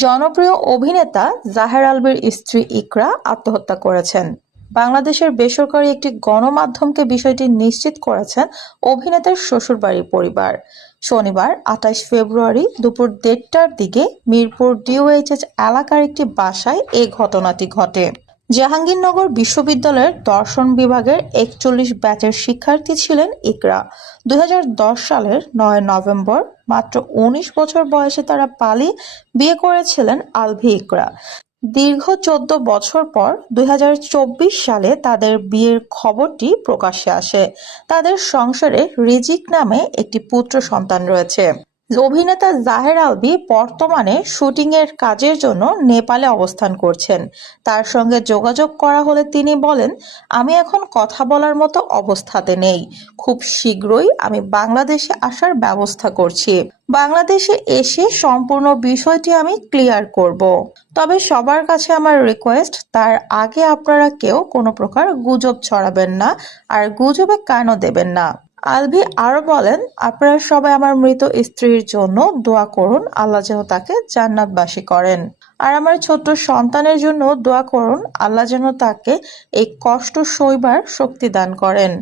জনপ্রিয় অভিনেতা জাহের আলভীর স্ত্রী ইকরা আত্মহত্যা করেছেন। বাংলাদেশের বেসরকারি একটি গণমাধ্যমকে বিষয়টি নিশ্চিত করেছেন অভিনেতার শ্বশুরবাড়ির পরিবার। শনিবার ২৮ ফেব্রুয়ারি দুপুর ১:৩০টার দিকে মিরপুর ডিওএইচএস এলাকার একটি বাসায় এ ঘটনাটি ঘটে। জাহাঙ্গীরনগর বিশ্ববিদ্যালয়ের দর্শন বিভাগের ৪১ ব্যাচের শিক্ষার্থী ছিলেন ইকরা। ২০১০ সালের ৯ নভেম্বর মাত্র ১৯ বছর বয়সে তারা পালিয়ে বিয়ে করেছিলেন আলভী ইকরা। দীর্ঘ ১৪ বছর পর ২০২৪ সালে তাদের বিয়ের খবরটি প্রকাশ্যে আসে। তাদের সংসারে রিজিক নামে একটি পুত্র সন্তান রয়েছে। অভিনেতা জাহের আলভী বর্তমানে শুটিংয়ের কাজের জন্য নেপালে অবস্থান করছেন। তার সঙ্গে যোগাযোগ করা হলে তিনি বলেন, আমি এখন কথা বলার মতো অবস্থাতে নেই। খুব শীঘ্রই আমি বাংলাদেশে আসার ব্যবস্থা করছি। বাংলাদেশে এসে সম্পূর্ণ বিষয়টি আমি ক্লিয়ার করব। তবে সবার কাছে আমার রিকোয়েস্ট, তার আগে আপনারা কেউ কোনো প্রকার গুজব ছড়াবেন না, আর গুজবে কানও দেবেন না। আলভী আরো বলেন, আপনারা সবাই আমার মৃত স্ত্রীর জন্য দোয়া করুন, আল্লাহ যেন তাকে জান্নাতবাসী করেন। আর আমার ছোট্ট সন্তানের জন্য দোয়া করুন, আল্লাহ যেন তাকে এই কষ্ট সইবার শক্তি দান করেন।